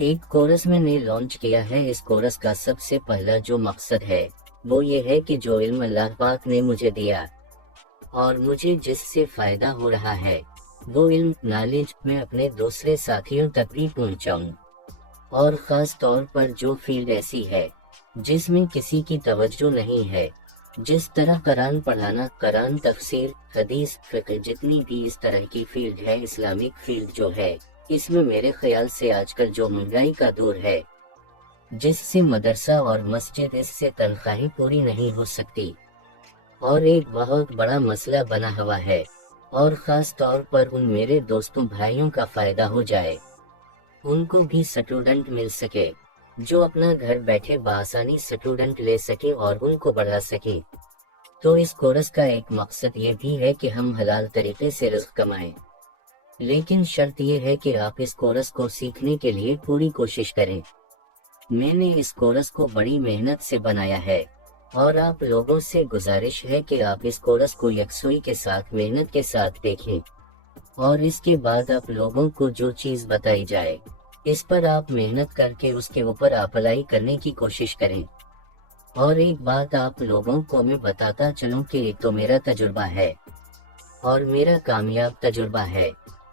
एक कोर्स मैंने लॉन्च किया है। इस कोर्स का सबसे पहला जो मकसद है वो ये है कि जो इल्म अल्लाह पाक ने मुझे दिया और मुझे जिससे फायदा हो रहा है वो इल्म नॉलेज मैं अपने दूसरे साथियों तक भी पहुंचाऊं। और ख़ास तौर पर जो फील्ड ऐसी है जिसमें किसी की तवज्जो नहीं है, जिस तरह कुरान पढ़ाना, कुरान तफसीर, हदीस, फिक्र, जितनी भी इस तरह की फील्ड है, इस्लामिक फील्ड जो है, इसमें मेरे ख्याल से आजकल जो महंगाई का दौर है, जिससे मदरसा और मस्जिद इससे तनख्वाहें पूरी नहीं हो सकती और एक बहुत बड़ा मसला बना हुआ है, और ख़ास तौर पर उन मेरे दोस्तों भाइयों का फ़ायदा हो जाए, उनको भी स्टूडेंट मिल सके जो अपना घर बैठे बआसानी स्टूडेंट ले सके और उनको बढ़ा सके। तो इस कोर्स का एक मकसद ये भी है कि हम हलाल तरीके से रिज़्क कमाएं, लेकिन शर्त ये है कि आप इस कोर्स को सीखने के लिए पूरी कोशिश करें। मैंने इस कोर्स को बड़ी मेहनत से बनाया है और आप लोगों से गुजारिश है कि आप इस कोर्स को यकसुई के साथ, मेहनत के साथ देखें और इसके बाद आप लोगों को जो चीज़ बताई जाए इस पर आप मेहनत करके उसके ऊपर अप्लाई करने की कोशिश करें। और एक बात आप लोगों को मैं बताता चलूं कि एक तो मेरा तजुर्बा है और मेरा कामयाब तजुर्बा है,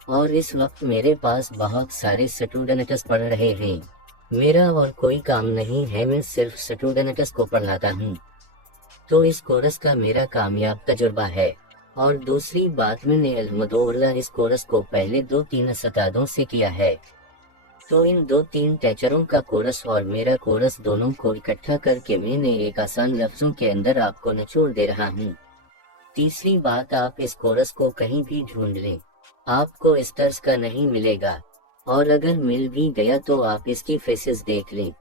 और इस वक्त मेरे पास बहुत सारे स्टूडेंट्स पढ़ रहे हैं। मेरा और कोई काम नहीं है, मैं सिर्फ स्टूडेंट्स को पढ़ाता हूँ। तो इस कोर्स का मेरा कामयाब तजुर्बा है। और दूसरी बात, मैंने अल्हम्दुलिल्लाह इस कोर्स को पहले 2-3 उस्तादों से किया है। तो इन 2-3 टीचरों का कोर्स और मेरा कोर्स दोनों को इकट्ठा करके मैंने एक आसान लफ्जों के अंदर आपको निचोड़ दे रहा हूँ। तीसरी बात, आप इस कोर्स को कहीं भी ढूंढ लें, आपको इस तर्ज का नहीं मिलेगा, और अगर मिल भी गया तो आप इसकी फीसेस देख लें,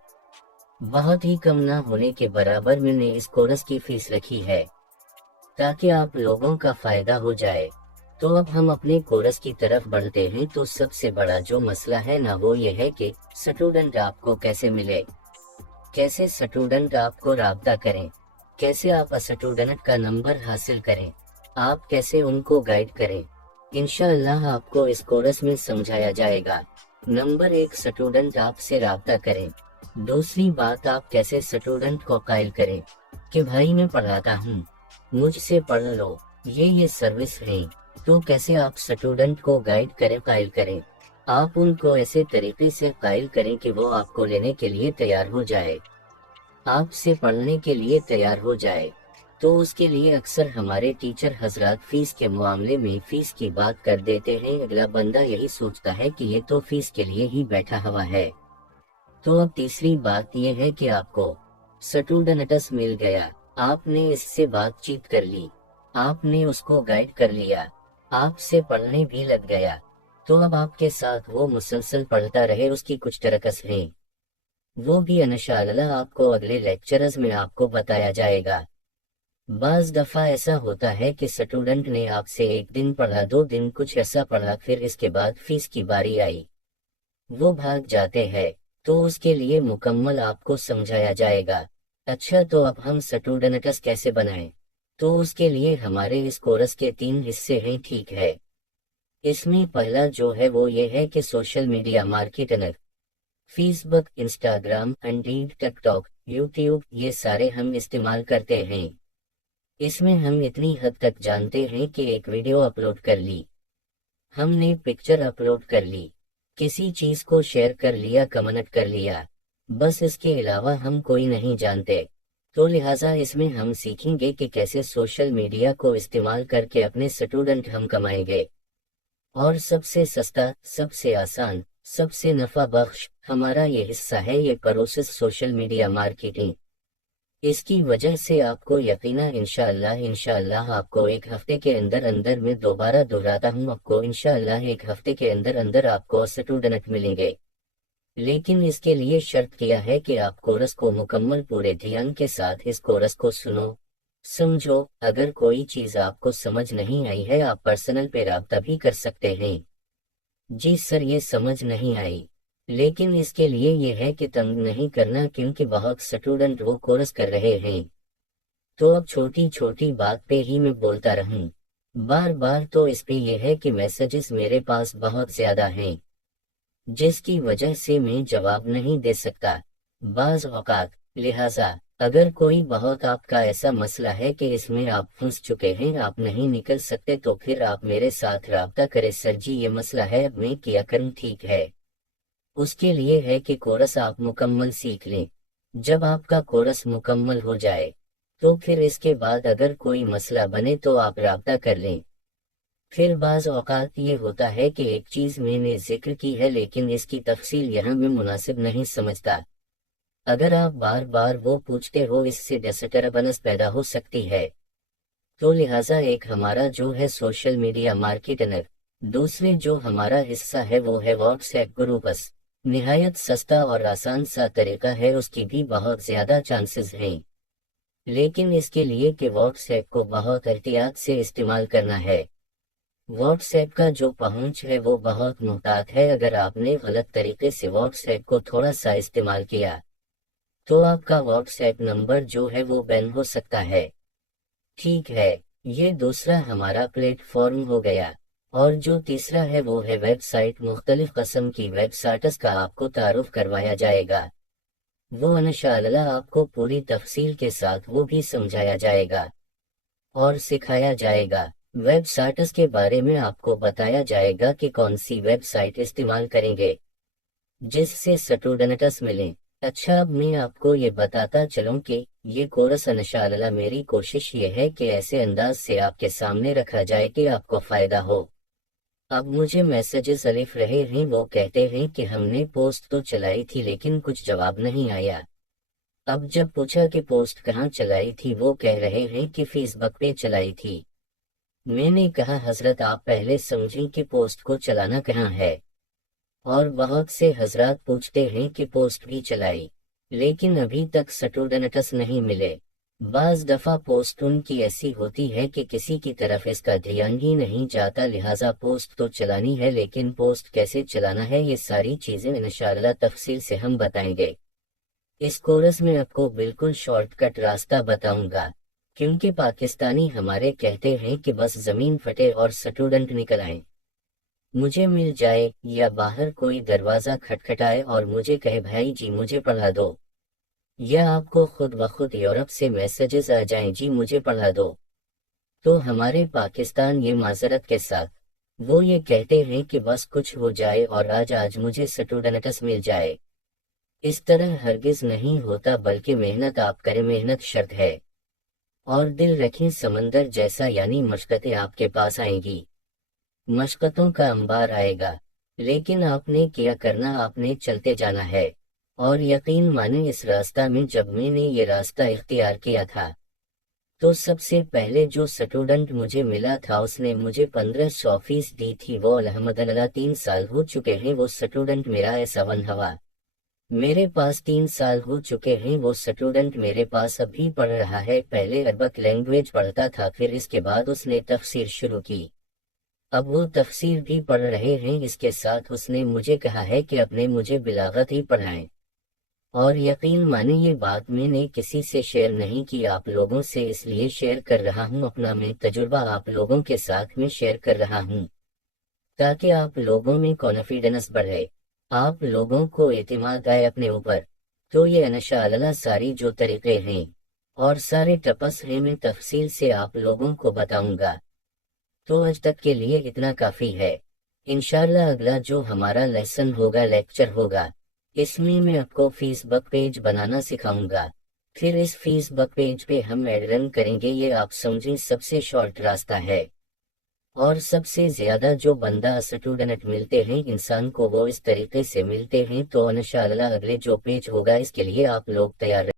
बहुत ही कम ना होने के बराबर मैंने इस कोर्स की फीस रखी है ताकि आप लोगों का फायदा हो जाए। तो अब हम अपने कोर्स की तरफ बढ़ते हैं। तो सबसे बड़ा जो मसला है ना वो ये है कि स्टूडेंट आपको कैसे मिले, कैसे स्टूडेंट आपको राब्ता करें, कैसे आप स्टूडेंट का नंबर हासिल करें, आप कैसे उनको गाइड करें। इंशाअल्लाह आपको इस कोर्स में समझाया जाएगा। नंबर 1, स्टूडेंट आपसे राब्ता करें। दूसरी बात, आप कैसे स्टूडेंट को कायल करें कि भाई मैं पढ़ाता हूँ, मुझसे पढ़ लो, ये सर्विस है। तो कैसे आप स्टूडेंट को गाइड करें, कायल करें, आप उनको ऐसे तरीके से कायल करें कि वो आपको लेने के लिए तैयार हो जाए, आपसे पढ़ने के लिए तैयार हो जाए। तो उसके लिए अक्सर हमारे टीचर हजरात फीस के मामले में फीस की बात कर देते हैं। अगला बंदा यही सोचता है कि ये तो फीस के लिए ही बैठा हुआ है। तो अब तीसरी बात यह है कि आपको स्टूडेंट्स मिल गया, आपने इससे बातचीत कर ली, आपने उसको गाइड कर लिया, आपसे पढ़ने भी लग गया। तो अब आपके साथ वो मुसलसल पढ़ता रहे, उसकी कुछ तरकस है, वो भी इंशाअल्लाह आपको अगले लेक्चरर्स में आपको बताया जाएगा। बाज दफा ऐसा होता है कि स्टूडेंट ने आपसे एक दिन पढ़ा, 2 दिन कुछ ऐसा पढ़ा, फिर इसके बाद फीस की बारी आई, वो भाग जाते हैं। तो उसके लिए मुकम्मल आपको समझाया जाएगा। अच्छा, तो अब हम स्टूडेंट्स कैसे बनाएं? तो उसके लिए हमारे इस कोर्स के 3 हिस्से हैं, ठीक है। इसमें पहला जो है वो ये है कि social media marketing, Facebook, Instagram, Indeed, TikTok, YouTube, ये सारे हम इस्तेमाल करते हैं। इसमें हम इतनी हद तक जानते हैं कि एक वीडियो अपलोड कर ली, हमने पिक्चर अपलोड कर ली, किसी चीज को शेयर कर लिया, कमेंट कर लिया, बस इसके अलावा हम कोई नहीं जानते। तो लिहाजा इसमें हम सीखेंगे कि कैसे सोशल मीडिया को इस्तेमाल करके अपने स्टूडेंट हम कमाएंगे। और सबसे सस्ता, सबसे आसान, सबसे नफा बख्श हमारा ये हिस्सा है, ये प्रोसेस सोशल मीडिया मार्केटिंग। इसकी वजह से आपको यकीनन इंशाअल्लाह आपको एक हफ्ते के अंदर अंदर, मैं दोबारा दोहराता हूँ, आपको इंशाअल्लाह एक हफ्ते के अंदर अंदर आपको स्टूडेंट मिलेंगे। लेकिन इसके लिए शर्त किया है कि आप कोर्स को मुकम्मल पूरे ध्यान के साथ इस कोर्स को सुनो, समझो। अगर कोई चीज आपको समझ नहीं आई है, आप पर्सनल पे राब्ता भी कर सकते हैं। जी सर, ये समझ नहीं आई, लेकिन इसके लिए ये है कि तंग नहीं करना, क्योंकि बहुत स्टूडेंट वो कोर्स कर रहे हैं। तो अब छोटी छोटी बात पे ही मैं बोलता रहूं बार बार, तो इस पे ये है कि मैसेजेस मेरे पास बहुत ज्यादा हैं। جس کی وجہ سے میں جواب نہیں دے سکتا بعض اوقات۔ لہٰذا اگر کوئی بہت آپ کا ایسا مسئلہ ہے کہ اس میں آپ پھنس چکے ہیں، آپ نہیں نکل سکتے، تو پھر آپ میرے ساتھ رابطہ کریں۔ سر جی یہ مسئلہ ہے، اب میں کیا کروں؟ ٹھیک ہے، اس کے لیے ہے کہ کورس آپ مکمل سیکھ لیں۔ جب آپ کا کورس مکمل ہو جائے تو پھر اس کے بعد اگر کوئی مسئلہ بنے تو آپ رابطہ کر لیں۔ پھر بعض اوقات یہ ہوتا ہے کہ ایک چیز میں نے ذکر کی ہے لیکن اس کی تفصیل یہاں میں مناسب نہیں سمجھتا۔ اگر آپ بار بار وہ پوچھتے ہو، اس سے ڈسٹربنس پیدا ہو سکتی ہے۔ تو لہٰذا ایک ہمارا جو ہے سوشل میڈیا مارکیٹنر، دوسرے جو ہمارا حصہ ہے وہ ہے واٹس ایپ گروپس۔ نہایت سستا اور آسان سا طریقہ ہے، اس کی بھی بہت زیادہ چانسز ہیں، لیکن اس کے لیے کہ واٹس ایپ کو بہت احتیاط سے استعمال کرنا ہے۔ واٹس ایپ کا جو پہنچ ہے وہ بہت محتاط ہے۔ اگر آپ نے غلط طریقے سے واٹس ایپ کو تھوڑا سا استعمال کیا تو آپ کا واٹس ایپ نمبر جو ہے وہ بین ہو سکتا ہے۔ ٹھیک ہے، یہ دوسرا ہمارا پلیٹ فارم ہو گیا، اور جو تیسرا ہے وہ ہے ویب سائٹ۔ مختلف قسم کی ویب سائٹس کا آپ کو تعارف کروایا جائے گا، وہ انشاءاللہ آپ کو پوری تفصیل کے ساتھ وہ بھی سمجھایا جائے گا اور سکھایا جائے گا۔ ویب سائٹس کے بارے میں آپ کو بتایا جائے گا کہ کون سی ویب سائٹ استعمال کریں گے جس سے اسٹوڈنٹس ملیں۔ اچھا، اب میں آپ کو یہ بتاتا چلوں کہ یہ کورس انشاءاللہ میری کوشش یہ ہے کہ ایسے انداز سے آپ کے سامنے رکھا جائے کہ آپ کو فائدہ ہو۔ اب مجھے میسجز الف رہے ہیں، وہ کہتے ہیں کہ ہم نے پوسٹ تو چلائی تھی لیکن کچھ جواب نہیں آیا۔ اب جب پوچھا کہ پوسٹ کہاں چلائی تھی، وہ کہہ رہے ہیں کہ فیس بک پہ چلائی تھی۔ میں نے کہا حضرت آپ پہلے سمجھیں کہ پوسٹ کو چلانا کہاں ہے۔ اور بہت سے حضرات پوچھتے ہیں کہ پوسٹ بھی چلائی لیکن ابھی تک اسٹوڈنٹس نہیں ملے۔ بعض دفعہ پوسٹ ان کی ایسی ہوتی ہے کہ کسی کی طرف اس کا دھیان ہی نہیں جاتا، لہٰذا پوسٹ تو چلانی ہے لیکن پوسٹ کیسے چلانا ہے، یہ ساری چیزیں انشاءاللہ تفصیل سے ہم بتائیں گے۔ اس کورس میں آپ کو بالکل شارٹ کٹ راستہ بتاؤں گا، کیونکہ پاکستانی ہمارے کہتے ہیں کہ بس زمین پھٹے اور اسٹوڈنٹ نکل آئیں، مجھے مل جائے، یا باہر کوئی دروازہ کھٹکھٹائے اور مجھے کہے بھائی جی مجھے پڑھا دو، یا آپ کو خود بخود یورپ سے میسجز آ جائیں جی مجھے پڑھا دو۔ تو ہمارے پاکستان یہ معذرت کے ساتھ وہ یہ کہتے ہیں کہ بس کچھ ہو جائے اور آج مجھے اسٹوڈنٹس مل جائے۔ اس طرح ہرگز نہیں ہوتا، بلکہ محنت آپ کریں، محنت شرط ہے، اور دل رکھیں سمندر جیسا، یعنی مشقتیں آپ کے پاس آئیں گی، مشقتوں کا انبار آئے گا، لیکن آپ نے کیا کرنا، آپ نے چلتے جانا ہے۔ اور یقین مانیں اس راستہ میں جب میں نے یہ راستہ اختیار کیا تھا تو سب سے پہلے جو اسٹوڈنٹ مجھے ملا تھا اس نے مجھے 1500 فیس دی تھی، وہ الحمدللہ 3 سال ہو چکے ہیں وہ اسٹوڈنٹ میرا ایسا ون ہوا، میرے پاس 3 سال ہو چکے ہیں وہ اسٹوڈنٹ میرے پاس ابھی پڑھ رہا ہے۔ پہلے عربک لینگویج پڑھتا تھا، پھر اس کے بعد اس نے تفسیر شروع کی، اب وہ تفسیر بھی پڑھ رہے ہیں، اس کے ساتھ اس نے مجھے کہا ہے کہ اپنے مجھے بلاغت ہی پڑھائیں۔ اور یقین مانیں یہ بات میں نے کسی سے شیئر نہیں کی، آپ لوگوں سے اس لیے شیئر کر رہا ہوں، اپنا میں تجربہ آپ لوگوں کے ساتھ میں شیئر کر رہا ہوں تاکہ آپ لوگوں میں کانفیڈنس بڑھے، آپ لوگوں کو اعتماد آئے اپنے اوپر۔ تو یہ انشاءاللہ ساری جو طریقے ہیں اور سارے ٹپس ہیں میں تفصیل سے آپ لوگوں کو بتاؤں گا۔ تو آج تک کے لیے اتنا کافی ہے، انشاءاللہ اگلا جو ہمارا لیسن ہوگا، لیکچر ہوگا، اس میں آپ کو فیس بک پیج بنانا سکھاؤں گا۔ پھر اس فیس بک پیج پہ ہم ایڈ رن کریں گے، یہ آپ سمجھیں سب سے شارٹ راستہ ہے، اور سب سے زیادہ جو بندہ اسٹوڈنٹ ملتے ہیں انسان کو وہ اس طریقے سے ملتے ہیں۔ تو انشاءاللہ اگلے جو پیج ہوگا اس کے لیے آپ لوگ تیار رہیں۔